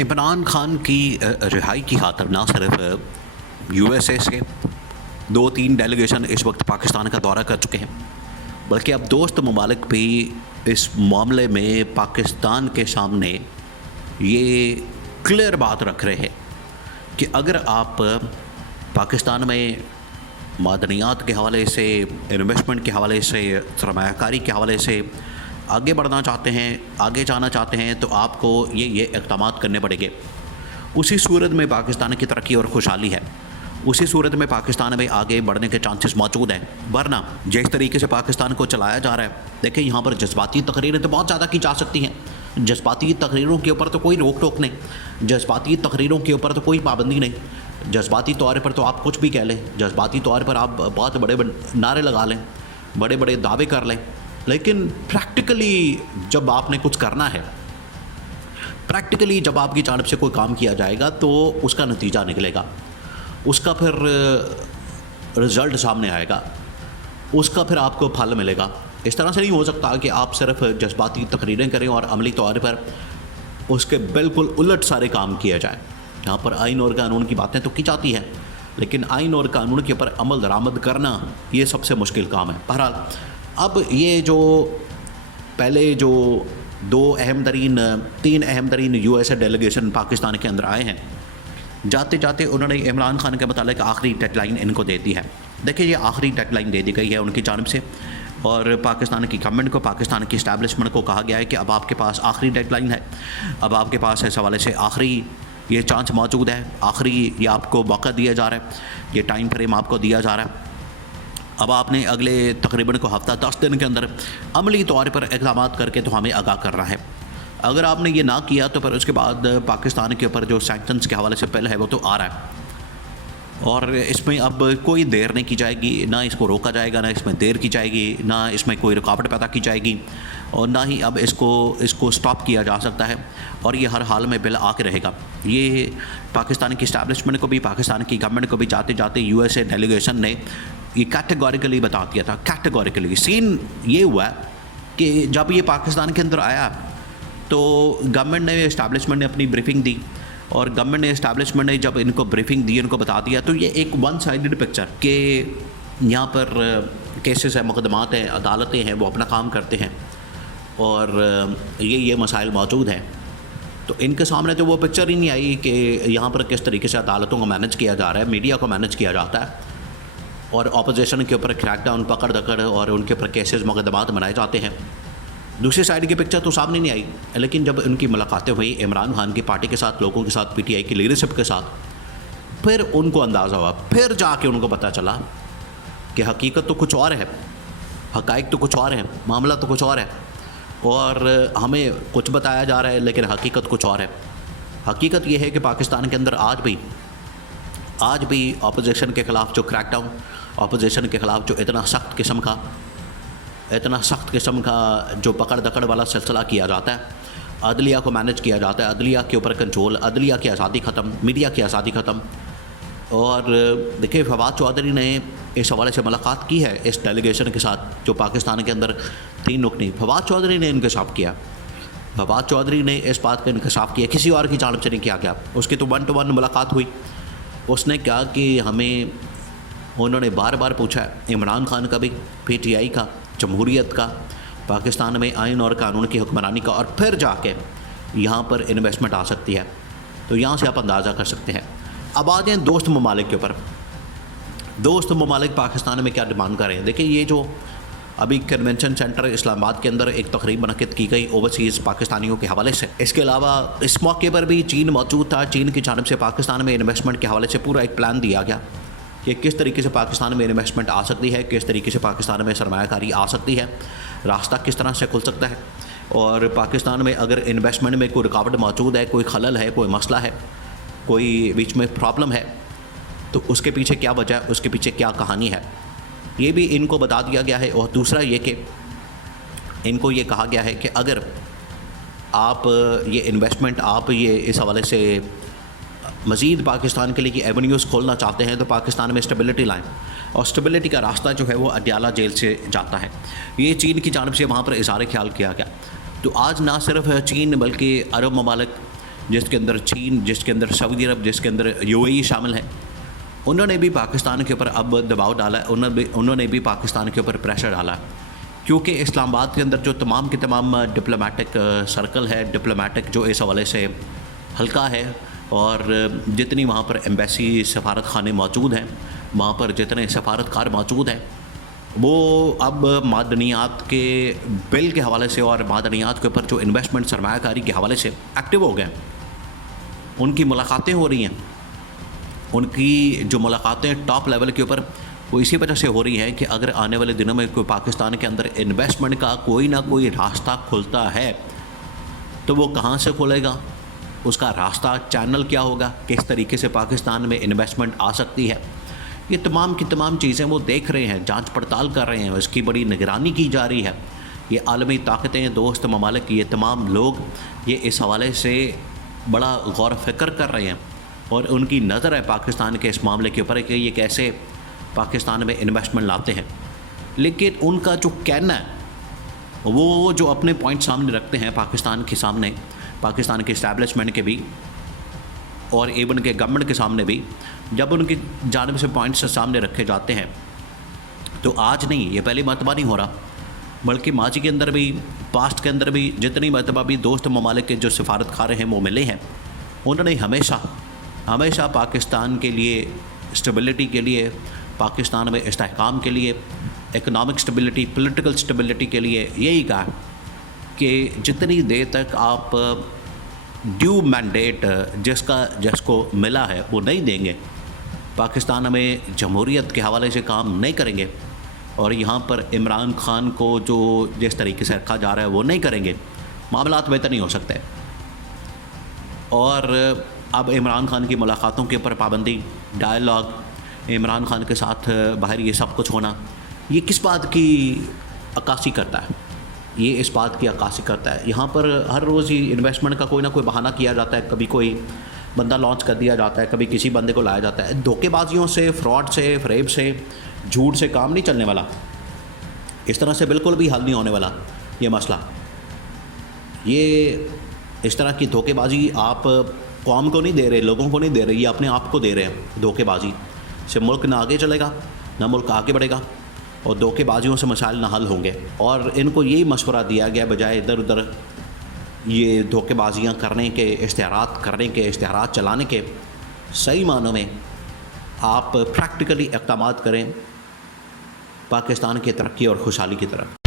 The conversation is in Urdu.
عمران خان کی رہائی کی خاطر نہ صرف یو ایس اے سے 2-3 ڈیلیگیشن اس وقت پاکستان کا دورہ کر چکے ہیں، بلکہ اب دوست ممالک بھی اس معاملے میں پاکستان کے سامنے یہ کلیئر بات رکھ رہے ہیں کہ اگر آپ پاکستان میں معدنیات کے حوالے سے، انویسٹمنٹ کے حوالے سے، سرمایہ کاری کے حوالے سے آگے بڑھنا چاہتے ہیں، آگے جانا چاہتے ہیں، تو آپ کو یہ اقدامات کرنے پڑیں گے۔ اسی صورت میں پاکستان کی ترقی اور خوشحالی ہے، اسی صورت میں پاکستان میں آگے بڑھنے کے چانسز موجود ہیں۔ ورنہ جس طریقے سے پاکستان کو چلایا جا رہا ہے، دیکھیں یہاں پر جذباتی تقریریں تو بہت زیادہ کی جا سکتی ہیں، جذباتی تقریروں کے اوپر تو کوئی روک ٹوک نہیں، جذباتی تقریروں کے اوپر تو کوئی پابندی نہیں، جذباتی طور پر تو آپ کچھ بھی کہہ لیں، جذباتی طور پر آپ بہت بڑے نعرے لگا لیں، بڑے بڑے دعوے کر لیں، لیکن پریکٹیکلی جب آپ نے کچھ کرنا ہے، پریکٹیکلی جب آپ کی جانب سے کوئی کام کیا جائے گا تو اس کا نتیجہ نکلے گا، اس کا پھر رزلٹ سامنے آئے گا، اس کا پھر آپ کو پھل ملے گا۔ اس طرح سے نہیں ہو سکتا کہ آپ صرف جذباتی تقریریں کریں اور عملی طور پر اس کے بالکل الٹ سارے کام کیا جائے۔ یہاں پر آئین اور قانون کی باتیں تو کی جاتی ہیں، لیکن آئین اور قانون کے اوپر عمل درآمد کرنا یہ سب سے مشکل کام ہے۔ بہرحال اب یہ جو پہلے جو 3 اہم ترین U S A delegation Pakistan کے اندر آئے ہیں، جاتے جاتے انہوں نے عمران خان کے متعلق آخری ڈیڈ لائن ان کو دے دی ہے۔ دیکھیں یہ آخری ڈیڈ لائن دے دی گئی ہے ان کی جانب سے، اور پاکستان کی گورنمنٹ کو، پاکستان کی اسٹیبلشمنٹ کو کہا گیا ہے کہ اب آپ کے پاس آخری ڈیڈ لائن ہے، اب آپ کے پاس اس حوالے سے آخری یہ چانس موجود ہے، آخری یہ آپ کو موقع دیا جا رہا ہے، یہ ٹائم فریم آپ کو دیا جا رہا ہے۔ اب آپ نے اگلے تقریباً کو ہفتہ 10 دن کے اندر عملی طور پر اقدامات کر کے تو ہمیں آگاہ کرنا ہے۔ اگر آپ نے یہ نہ کیا تو پھر اس کے بعد پاکستان کے اوپر جو سینکشنز کے حوالے سے بل ہے وہ تو آ رہا ہے، اور اس میں اب کوئی دیر نہیں کی جائے گی، نہ اس کو روکا جائے گا، نہ اس میں دیر کی جائے گی، نہ اس میں کوئی رکاوٹ پیدا کی جائے گی، اور نہ ہی اب اس کو سٹاپ کیا جا سکتا ہے، اور یہ ہر حال میں بل آ کے رہے گا۔ یہ پاکستان کی اسٹیبلشمنٹ کو بھی، پاکستان کی گورنمنٹ کو بھی جاتے جاتے یو ایس اے ڈیلیگیشن نے یہ کیٹیگوریکلی بتا دیا تھا۔ کیٹیگوریکلی سین یہ ہوا کہ جب یہ پاکستان کے اندر آیا تو گورنمنٹ نے، اسٹیبلشمنٹ نے اپنی بریفنگ دی، اور گورنمنٹ نے، اسٹیبلشمنٹ نے جب ان کو بریفنگ دی، ان کو بتا دیا، تو یہ ایک ون سائیڈڈ پکچر کہ یہاں پر کیسز ہیں، مقدمات ہیں، عدالتیں ہیں، وہ اپنا کام کرتے ہیں، اور یہ مسائل موجود ہیں، تو ان کے سامنے تو وہ پکچر ہی نہیں آئی کہ یہاں پر کس طریقے سے عدالتوں کو مینج کیا جا رہا ہے، میڈیا کو مینج کیا جاتا ہے، اور اپوزیشن کے اوپر کریک ڈاؤن، پکڑ دکڑ، اور ان کے اوپر کیسز، مقدمات بنائے جاتے ہیں۔ دوسری سائڈ کی پکچر تو سامنے نہیں آئی، لیکن جب ان کی ملاقاتیں ہوئی عمران خان کی پارٹی کے ساتھ، لوگوں کے ساتھ، پی ٹی آئی کی لیڈرشپ کے ساتھ، پھر ان کو اندازہ ہوا، پھر جا کے ان کو پتہ چلا کہ حقیقت تو کچھ اور ہے، حقائق تو کچھ اور ہیں، معاملہ تو کچھ اور ہے، اور ہمیں کچھ بتایا جا رہا ہے لیکن حقیقت کچھ اور ہے۔ حقیقت یہ ہے کہ پاکستان کے اندر آج بھی اپوزیشن کے خلاف جو کریک ڈاؤن، اپوزیشن کے خلاف جو اتنا سخت قسم کا جو پکڑ دکڑ والا سلسلہ کیا جاتا ہے، عدلیہ کو مینج کیا جاتا ہے، عدلیہ کے اوپر کنٹرول، عدلیہ کی آزادی ختم، میڈیا کی آزادی ختم۔ اور دیکھیں فواد چودھری نے اس حوالے سے ملاقات کی ہے اس ڈیلیگیشن کے ساتھ جو پاکستان کے اندر 3 رکنی، فواد چودھری نے انکشاف کیا، فواد چودھری نے اس بات کا انکشاف کیا، کسی اور کی جانب سے نہیں کیا گیا، اس کی تو 1 to 1 ملاقات ہوئی۔ اس نے کہا کہ انہوں نے بار بار پوچھا ہے، عمران خان کا بھی، پی ٹی آئی کا، جمہوریت کا، پاکستان میں آئین اور قانون کی حکمرانی کا، اور پھر جا کے یہاں پر انویسٹمنٹ آ سکتی ہے، تو یہاں سے آپ اندازہ کر سکتے ہیں۔ اب آ جائیں دوست ممالک کے اوپر، دوست ممالک پاکستان میں کیا ڈیمانڈ کر رہے ہیں۔ دیکھیں یہ جو ابھی کنونشن سینٹر اسلام آباد کے اندر ایک تقریب منعقد کی گئی اوورسیز پاکستانیوں کے حوالے سے، اس کے علاوہ اس موقع پر بھی چین موجود تھا، چین کی جانب سے پاکستان میں انویسٹمنٹ کے حوالے سے پورا ایک پلان دیا گیا کہ کس طریقے سے پاکستان میں انویسٹمنٹ آ سکتی ہے، کس طریقے سے پاکستان میں سرمایہ کاری آ سکتی ہے، راستہ کس طرح سے کھل سکتا ہے، اور پاکستان میں اگر انویسٹمنٹ میں کوئی رکاوٹ موجود ہے، کوئی خلل ہے، کوئی مسئلہ ہے، کوئی بیچ میں پرابلم ہے، تو اس کے پیچھے کیا وجہ ہے، اس کے پیچھے کیا کہانی ہے، یہ بھی ان کو بتا دیا گیا ہے۔ اور دوسرا یہ کہ ان کو یہ کہا گیا ہے کہ اگر آپ یہ انویسٹمنٹ، آپ یہ اس حوالے سے مزید پاکستان کے لیے کہ ایونیوز کھولنا چاہتے ہیں، تو پاکستان میں اسٹیبلٹی لائیں، اور اسٹیبلٹی کا راستہ جو ہے وہ اڈیالہ جیل سے جاتا ہے۔ یہ چین کی جانب سے وہاں پر اظہار خیال کیا گیا۔ تو آج نہ صرف چین بلکہ عرب ممالک، جس کے اندر چین، جس کے اندر سعودی عرب، جس کے اندر UAE شامل ہے، انہوں نے بھی پاکستان کے اوپر اب دباؤ ڈالا ہے، انہوں نے بھی پاکستان کے اوپر پریشر ڈالا ہے، کیونکہ اسلام آباد کے اندر جو تمام کے تمام ڈپلومیٹک سرکل ہے، ڈپلومیٹک جو اس حوالے سے حلقہ ہے، اور جتنی وہاں پر ایمبیسی سفارت خانے موجود ہیں، وہاں پر جتنے سفارتکار موجود ہیں، وہ اب معدنیات کے بل کے حوالے سے اور معدنیات کے اوپر جو انویسٹمنٹ سرمایہ کاری کے حوالے سے ایکٹیو ہو گئے ہیں۔ ان کی ملاقاتیں ہو رہی ہیں، ان کی جو ملاقاتیں ٹاپ لیول کے اوپر وہ اسی وجہ سے ہو رہی ہیں کہ اگر آنے والے دنوں میں کوئی پاکستان کے اندر انویسٹمنٹ کا کوئی نہ کوئی راستہ کھلتا ہے تو وہ کہاں سے کھلے گا، اس کا راستہ چینل کیا ہوگا، کس طریقے سے پاکستان میں انویسٹمنٹ آ سکتی ہے، یہ تمام کی تمام چیزیں وہ دیکھ رہے ہیں، جانچ پڑتال کر رہے ہیں، اس کی بڑی نگرانی کی جا رہی ہے۔ یہ عالمی طاقتیں، دوست ممالک، یہ تمام لوگ یہ اس حوالے سے بڑا غور و فکر کر رہے ہیں، اور ان کی نظر ہے پاکستان کے اس معاملے کے اوپر کہ یہ کیسے پاکستان میں انویسٹمنٹ لاتے ہیں۔ لیکن ان کا جو کہنا ہے، وہ جو اپنے پوائنٹ سامنے رکھتے ہیں پاکستان کے سامنے، پاکستان کے اسٹیبلشمنٹ کے بھی اور ایون کے گورنمنٹ کے سامنے بھی، جب ان کی جانب سے پوائنٹس سامنے رکھے جاتے ہیں تو آج نہیں، یہ پہلی مرتبہ نہیں ہو رہا، بلکہ ماضی کے اندر بھی، پاسٹ کے اندر بھی جتنی مرتبہ بھی دوست ممالک کے جو سفارتکار ہیں وہ ملے ہیں، انہوں نے ہمیشہ پاکستان کے لیے، اسٹیبلٹی کے لیے، پاکستان میں استحکام کے لیے، اکنامک اسٹیبلٹی، پولیٹیکل اسٹیبلٹی کے لیے یہی کہا کہ جتنی دیر تک آپ ڈیو مینڈیٹ جس کو ملا ہے وہ نہیں دیں گے، پاکستان میں جمہوریت کے حوالے سے کام نہیں کریں گے، اور یہاں پر عمران خان کو جو جس طریقے سے رکھا جا رہا ہے وہ نہیں کریں گے، معاملات بہتر نہیں ہو سکتے۔ اور اب عمران خان کی ملاقاتوں کے اوپر پابندی، ڈائلاگ، عمران خان کے ساتھ باہر یہ سب کچھ ہونا، یہ کس بات کی عکاسی کرتا ہے؟ یہ اس بات کی عکاسی کرتا ہے، یہاں پر ہر روز ہی انویسٹمنٹ کا کوئی نہ کوئی بہانہ کیا جاتا ہے، کبھی کوئی بندہ لانچ کر دیا جاتا ہے، کبھی کسی بندے کو لایا جاتا ہے۔ دھوکے بازیوں سے، فراڈ سے، فریب سے، جھوٹ سے کام نہیں چلنے والا، اس طرح سے بالکل بھی حل نہیں ہونے والا یہ مسئلہ۔ یہ اس طرح کی دھوکے بازی آپ قوم کو نہیں دے رہے، لوگوں کو نہیں دے رہے، یہ اپنے آپ کو دے رہے ہیں۔ دھوکے بازی سے ملک نہ آگے چلے گا، نہ ملک آگے بڑھے گا، اور دھوکے بازیوں سے مسائل نہ حل ہوں گے۔ اور ان کو یہی مشورہ دیا گیا، بجائے ادھر ادھر یہ دھوکے بازیاں کرنے کے، اشتہارات چلانے کے، صحیح معنوں میں آپ پریکٹیکلی اقدامات کریں پاکستان کی ترقی اور خوشحالی کی طرف۔